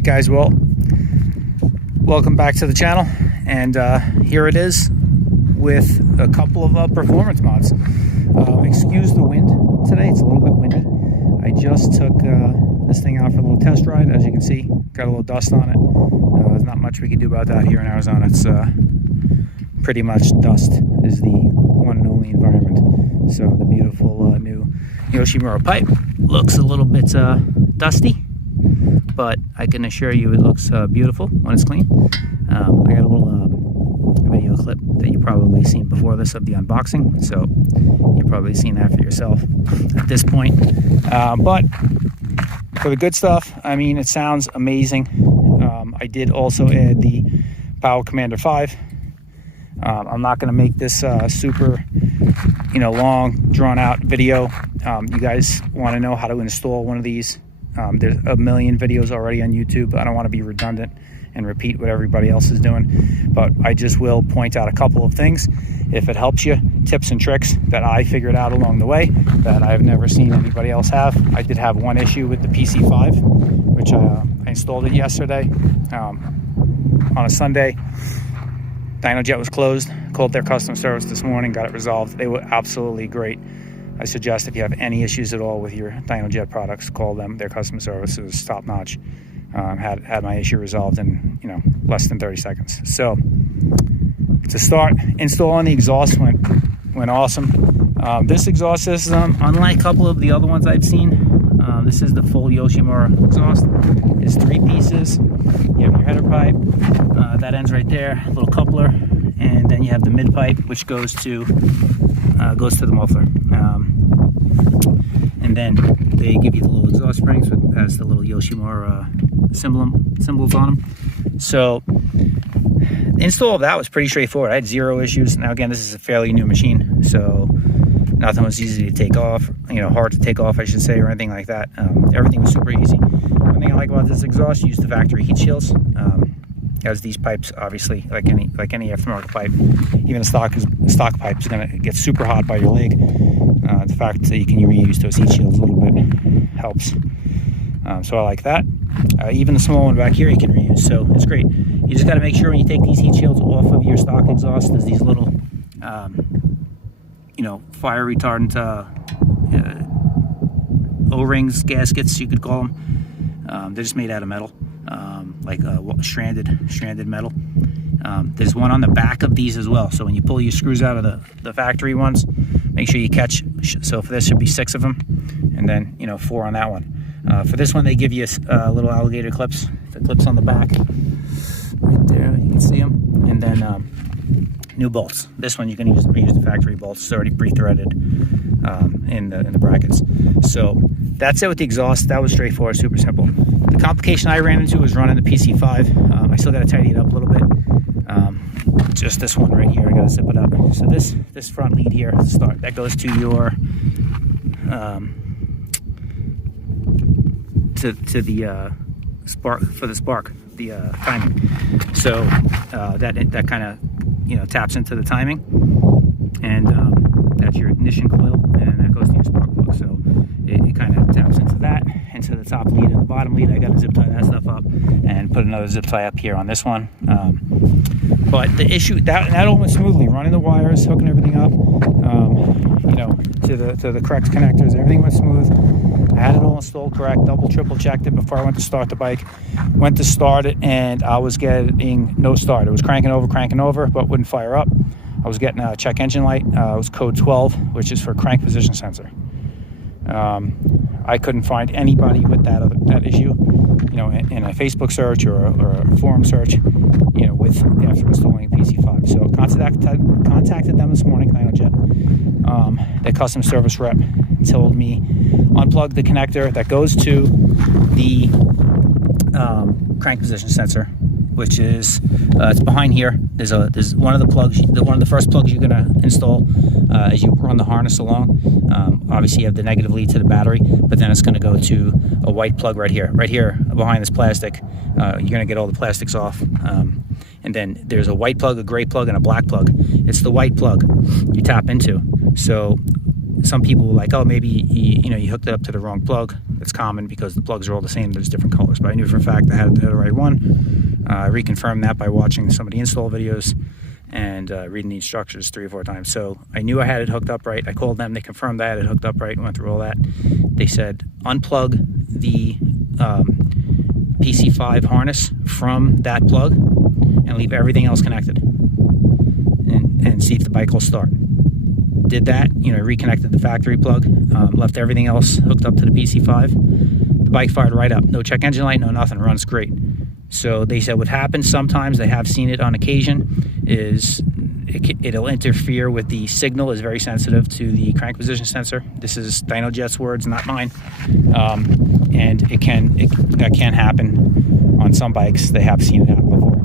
right, guys, well, welcome back to the channel, and here it is with a couple of performance mods. Excuse the wind today, it's a little bit windy. I just took this thing out for a little test ride. As you can see, got a little dust on it. There's not much we can do about that here in Arizona. It's pretty much dust is the one and only environment. So the beautiful new Yoshimura pipe looks a little bit dusty, but I can assure you it looks beautiful when it's clean. I got a little video clip that you've probably seen before this of the unboxing, so you've probably seen that for yourself at this point. But for the good stuff, I mean, it sounds amazing. I did also add the Power Commander 5. I'm not going to make this super, long, drawn-out video. You guys want to know how to install one of these? There's a million videos already on YouTube. I don't want to be redundant and repeat what everybody else is doing, but I just will point out a couple of things, if it helps you, tips and tricks that I figured out along the way that I've never seen anybody else have. I did have one issue with the PC5, which I installed it yesterday on a Sunday. Dynojet was closed. Called their customer service this morning, got it resolved. They were absolutely great. I suggest if you have any issues at all with your Dynojet products, call them. Their customer service is top notch. Had my issue resolved in less than 30 seconds. So to start, installing the exhaust went awesome. This exhaust system, unlike a couple of the other ones I've seen, this is the full Yoshimura exhaust. It's 3 pieces. You have your header pipe, that ends right there, a little coupler, and then you have the mid pipe, which goes to the muffler. And then they give you the little exhaust springs with has the little Yoshimura symbols on them. So the install of that was pretty straightforward. I had 0 issues. Now again, this is a fairly new machine, so nothing was easy to take off, hard to take off, I should say, or anything like that. Everything was super easy. One thing I like about this exhaust, you use the factory heat shields. As these pipes, obviously, like any aftermarket pipe, even a stock pipe is going to get super hot by your leg. The fact that you can reuse those heat shields a little bit helps. So I like that. Even the small one back here you can reuse, so it's great. You just got to make sure when you take these heat shields off of your stock exhaust, there's these little, fire retardant O-rings, gaskets, you could call them. They're just made out of metal. Like stranded metal. There's one on the back of these as well, so when you pull your screws out of the factory ones, make sure you catch. So for this should be 6 of them, and then 4 on that one. For this one, they give you little alligator clips. The clips on the back right there, you can see them, and then new bolts. This one you can reuse the factory bolts. It's already pre-threaded in the brackets. So that's it with the exhaust. That was straightforward, super simple. The complication I ran into was running the PC5. I still got to tidy it up a little bit. Just this one right here, I got to zip it up. So this front lead here, that goes to your to the spark, for the spark, the timing. So that kind of taps into the timing, and that's your ignition coil, and that goes to your spark plug. So it kind of taps into that, into the top lead and the bottom lead. I got to zip tie that stuff up and put another zip tie up here on this one. But the issue that all went smoothly, running the wires, hooking everything up, to the correct connectors. Everything went smooth. I had it all installed correct, triple checked it before I went to start the bike. Went to start it, and I was getting no start. It was cranking over, but wouldn't fire up. I was getting a check engine light. It was code 12, which is for crank position sensor. I couldn't find anybody with that issue, in a Facebook search or a forum search, after installing a PC5. So contacted them this morning, Dynojet. Their customer service rep told me unplug the connector that goes to the crank position sensor, which is it's behind here. There's one of the plugs, one of the first plugs you're gonna install as you run the harness along. Obviously you have the negative lead to the battery, but then it's gonna go to a white plug right here behind this plastic. You're gonna get all the plastics off, and then there's a white plug, a gray plug, and a black plug. It's the white plug you tap into. So some people were like, oh, maybe you hooked it up to the wrong plug. That's common because the plugs are all the same. There's different colors. But I knew for a fact I had the right one. I reconfirmed that by watching some of the install videos and reading the instructions 3 or 4 times. So I knew I had it hooked up right. I called them. They confirmed I had it hooked up right and went through all that. They said unplug the PC5 harness from that plug and leave everything else connected and see if the bike will start. Did that, reconnected the factory plug, left everything else hooked up to the PC5. The bike fired right up. No check engine light, no nothing, runs great. So they said what happens sometimes, they have seen it on occasion, is it'll interfere with the signal, is very sensitive to the crank position sensor. This is Dynojet's words, not mine. And that can happen on some bikes. They have seen it happen before.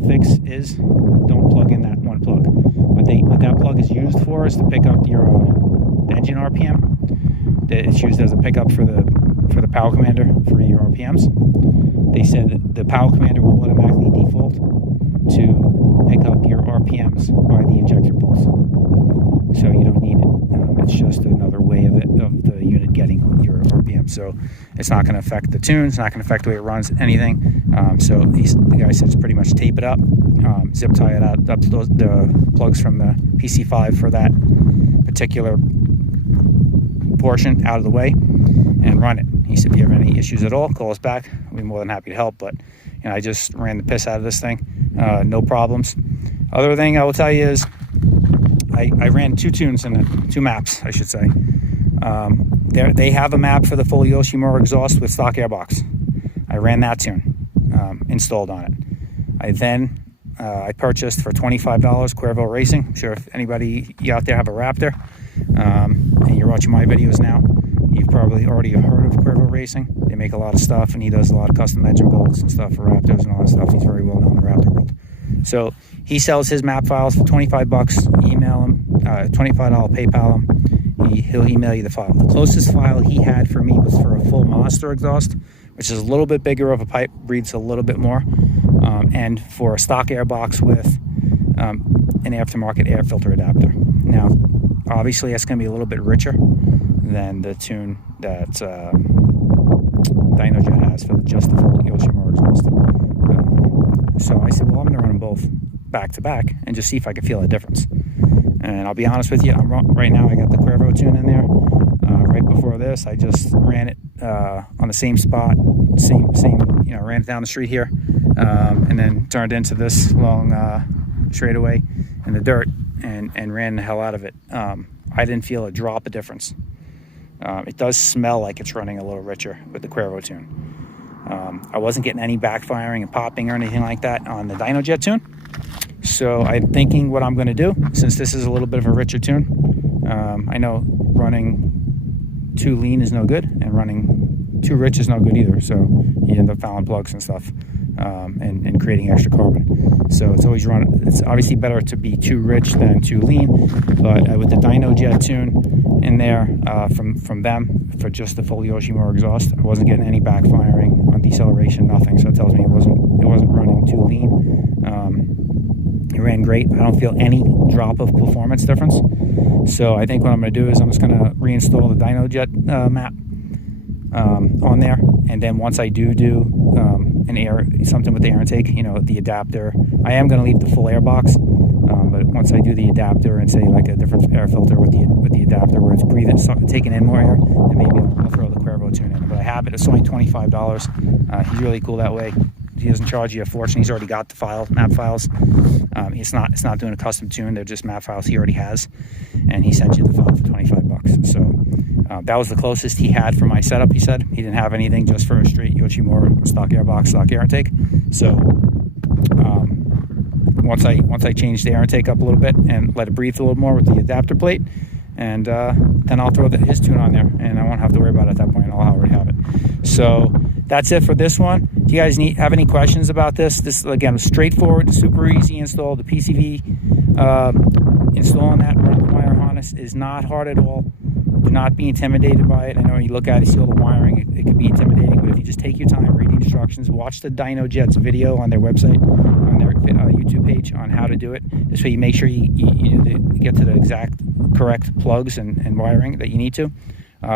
The fix is don't plug in that one plug. What that plug is used for is to pick up your engine RPM. It's used as a pickup for the power commander for your RPMs. They said the power commander will automatically default to pick up your RPMs by the injector pulse. So you don't need it. It's just another way of the unit getting your RPM. So it's not going to affect the tune. It's not going to affect the way it runs, anything. So the guy says pretty much tape it up, zip tie it up to the plugs from the PC5 for that particular portion out of the way and run it. He said, if you have any issues at all, call us back. We'll be more than happy to help. But I just ran the piss out of this thing. No problems. Other thing I will tell you is I ran 2 tunes in it, 2 maps, I should say. They have a map for the full Yoshimura exhaust with stock airbox. I ran that tune installed on it. I purchased for $25 Cuervo Racing. I'm sure if anybody out there have a Raptor and you're watching my videos now, you've probably already heard of Cuervo Racing. They make a lot of stuff, and he does a lot of custom engine builds and stuff for Raptors and all that stuff. He's very well known in the Raptor world. So he sells his map files for $25. Email him, $25 PayPal him. He'll email you the file. The closest file he had for me was for a full Monster exhaust, which is a little bit bigger of a pipe, breathes a little bit more, and for a stock airbox with an aftermarket air filter adapter. Now, obviously, that's going to be a little bit richer than the tune that Dynojet has for just the full Yoshimura exhaust. So I said, well, I'm going to run them both back to back and just see if I can feel a difference. And I'll be honest with you, right now I got the Cuervo tune in there. Right before this, I just ran it on the same spot, same ran it down the street here, and then turned into this long straightaway in the dirt and ran the hell out of it. I didn't feel a drop of difference. It does smell like it's running a little richer with the Cuervo tune. I wasn't getting any backfiring and popping or anything like that on the Dynojet tune. So I'm thinking what I'm going to do, since this is a little bit of a richer tune. I know running too lean is no good, and running too rich is no good either. So you end up fouling plugs and stuff, and creating extra carbon. So it's obviously better to be too rich than too lean. But with the Dynojet tune in there from them for just the full Yoshimura exhaust, I wasn't getting any backfiring on deceleration, nothing. So it tells me it wasn't running too lean. It ran great. I don't feel any drop of performance difference. So I think what I'm going to do is I'm just going to reinstall the Dynojet map on there, and then once I do something with the air intake, the adapter, I am going to leave the full air box, but once I do the adapter and say like a different air filter with the adapter where it's breathing, taking in more air, then maybe I'll throw the Cuervo tune in. But I have it. It's only $25. He's really cool that way. He doesn't charge you a fortune. He's already got the map files. It's not doing a custom tune. They're just map files he already has, and he sent you the file for $25. So that was the closest he had for my setup. He said he didn't have anything just for a straight Yoshimura stock airbox, stock air intake. So once I change the air intake up a little bit and let it breathe a little more with the adapter plate, and then I'll throw his tune on there, and I won't have to worry about it at that point. I'll already have it. So that's it for this one. Do you guys have any questions about this? This, again, straightforward, super easy install. The PCV, installing that around the wire harness is not hard at all. Do not be intimidated by it. I know when you look at it, see all the wiring, it could be intimidating, but if you just take your time, read the instructions, watch the Dynojet's video on their website, on their YouTube page on how to do it. This way you make sure you get to the exact correct plugs and wiring that you need to.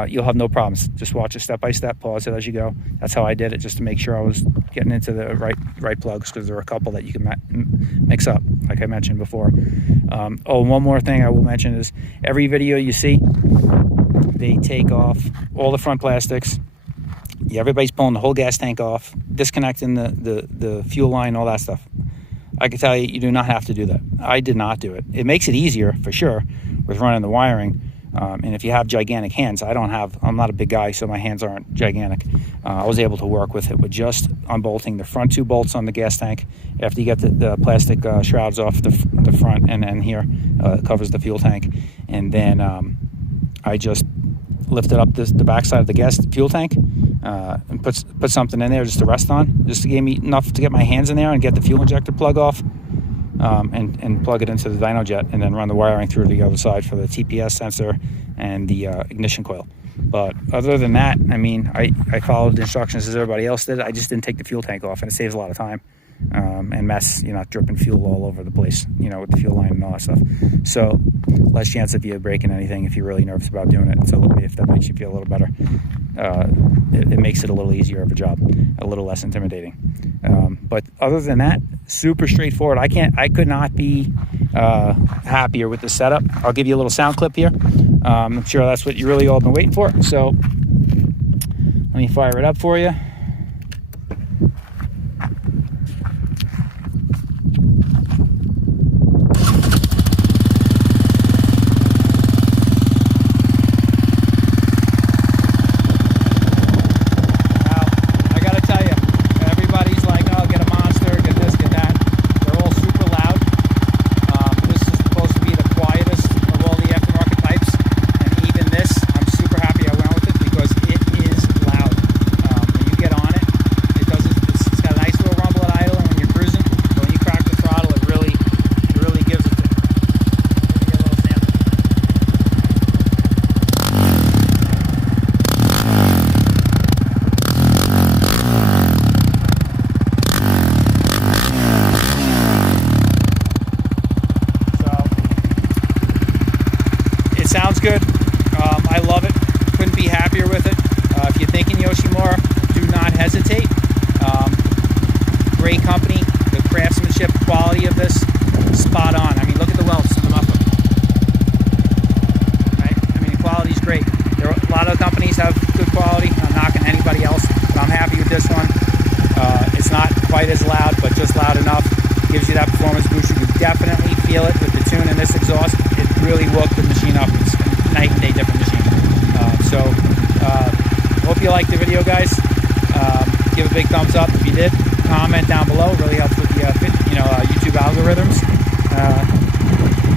You'll have no problems. Just watch it step by step, pause it as you go. That's how I did it, just to make sure I was getting into the right plugs, because there are a couple that you can mix up, like I mentioned before. Oh, one more thing I will mention is every video you see, they take off all the front plastics. Everybody's pulling the whole gas tank off, disconnecting the fuel line, all that stuff. I can tell you, you do not have to do that. I did not do it. It makes it easier for sure with running the wiring. And if you have gigantic hands, I'm not a big guy, so my hands aren't gigantic. I was able to work with it with just unbolting the front 2 bolts on the gas tank. After you get the plastic shrouds off the front, and then here covers the fuel tank. And then I just lifted up the backside of the fuel tank and put something in there just to rest on. Just to give me enough to get my hands in there and get the fuel injector plug off. And plug it into the Dynojet, and then run the wiring through to the other side for the TPS sensor and the ignition coil. But other than that, I mean, I followed the instructions as everybody else did. I just didn't take the fuel tank off, and it saves a lot of time and mess. You're not dripping fuel all over the place, with the fuel line and all that stuff. So less chance of you breaking anything if you're really nervous about doing it. So if that makes you feel a little better, it makes it a little easier of a job, a little less intimidating. But other than that, super straightforward. I could not be happier with the setup. I'll give you a little sound clip here. I'm sure that's what you really all been waiting for. So let me fire it up for you. Sounds good. I love it. Couldn't be happier with it. If you're thinking Yoshimura, do not hesitate. Great company. The craftsmanship, quality of this, spot on. I mean, look at the welds in the muffler. Right? I mean, the quality's great. A lot of companies have good quality. I'm not knocking anybody else, but I'm happy with this one. It's not quite as loud, but just loud enough. Gives you that performance boost. You can definitely feel it with the tune and this exhaust. It really woke the machine up. It's a night and day different machine. Hope you liked the video, guys. Give a big thumbs up if you did. Comment down below. It really helps with the YouTube algorithms.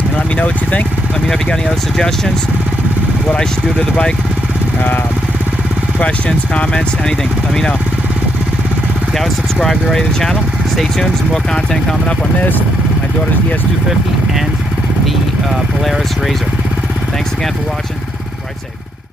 And let me know what you think. Let me know if you got any other suggestions, what I should do to the bike. Questions, comments, anything. Let me know. If you haven't subscribed already to the channel, stay tuned. Some more content coming up on this, my daughter's DS250, and the Polaris Razor. Thanks again for watching.